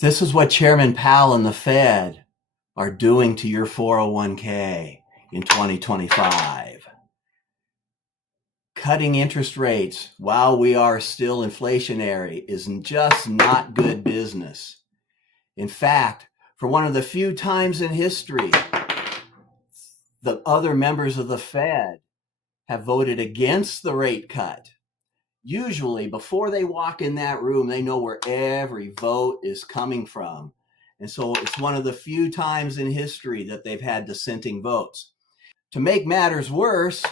This is what Chairman Powell and the Fed are doing to your 401k in 2025. Cutting interest rates while we are still inflationary is just not good business. In fact, for one of the few times in history, the other members of the Fed have voted against the rate cut. Usually, before they walk in that room, they know where every vote is coming from. And so it's one of the few times in history that they've had dissenting votes. To make matters worse,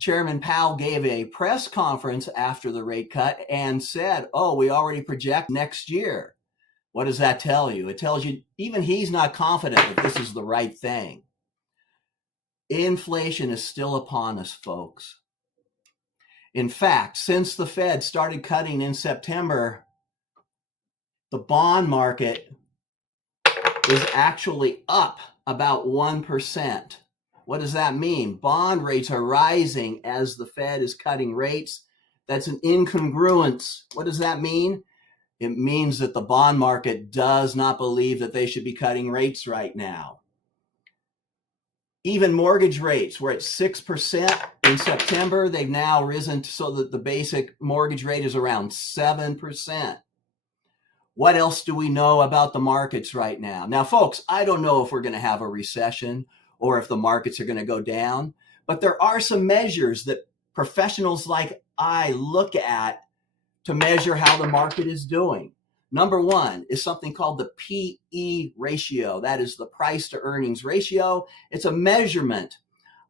Chairman Powell gave a press conference after the rate cut and said, oh, we already project next year. What does that tell you? It tells you even he's not confident that this is the right thing. Inflation is still upon us, folks. In fact, since the Fed started cutting in September, the bond market is actually up about 1%. What does that mean? Bond rates are rising as the Fed is cutting rates. That's an incongruence. What does that mean? It means that the bond market does not believe that they should be cutting rates right now. Even mortgage rates were at 6% in September. They've now risen so that the basic mortgage rate is around 7%. What else do we know about the markets right now? Now, folks, I don't know if we're going to have a recession or if the markets are going to go down, but there are some measures that professionals like I look at to measure how the market is doing. Number one is something called the PE ratio. That is the price to earnings ratio. It's a measurement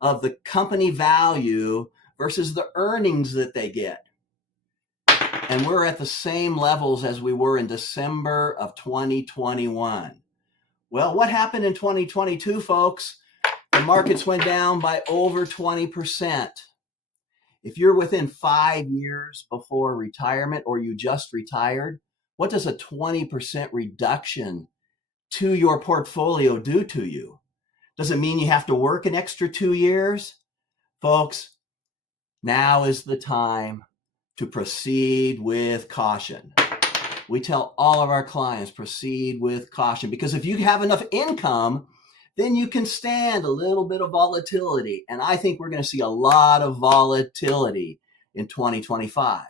of the company value versus the earnings that they get. And we're at the same levels as we were in December of 2021. Well, what happened in 2022, folks? The markets went down by over 20%. If you're within 5 years before retirement or you just retired, what does a 20% reduction to your portfolio do to you? Does it mean you have to work an extra 2 years? Folks, now is the time to proceed with caution. We tell all of our clients, proceed with caution, because if you have enough income, then you can stand a little bit of volatility. And I think we're going to see a lot of volatility in 2025.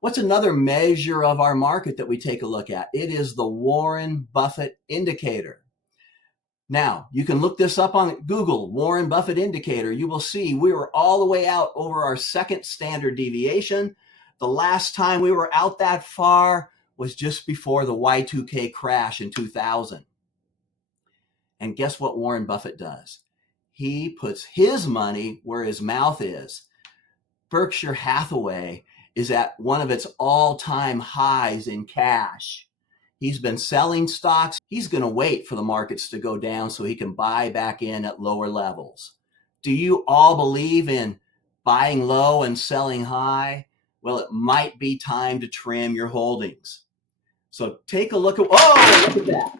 What's another measure of our market that we take a look at? It is the Warren Buffett indicator. Now, you can look this up on Google, Warren Buffett indicator. You will see we were all the way out over our second standard deviation. The last time we were out that far was just before the Y2K crash in 2000. And guess what Warren Buffett does? He puts his money where his mouth is. Berkshire Hathaway is at one of its all-time highs in cash. He's been selling stocks. He's going to wait for the markets to go down so he can buy back in at lower levels. Do you all believe in buying low and selling high? Well, it might be time to trim your holdings. So take a look at, oh, look at that.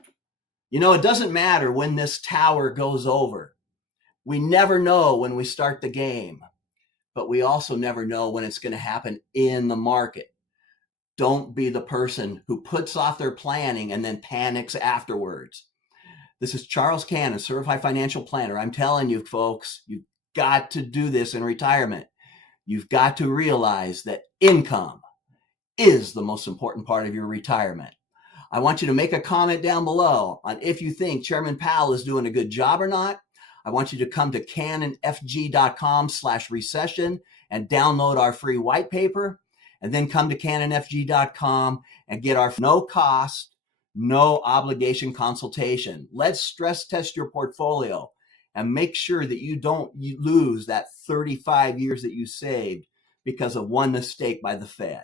You know, it doesn't matter when this tower goes over. We never know when we start the game, but we also never know when it's going to happen in the market. Don't be the person who puts off their planning and then panics afterwards. This is Charles Cannon, Certified Financial Planner. I'm telling you, folks, you've got to do this in retirement. You've got to realize that income is the most important part of your retirement. I want you to make a comment down below on if you think Chairman Powell is doing a good job or not. I want you to come to cannonfg.com/recession and download our free white paper, and then come to cannonfg.com and get our no cost, no obligation consultation. Let's stress test your portfolio and make sure that you don't lose that 35 years that you saved because of one mistake by the Fed.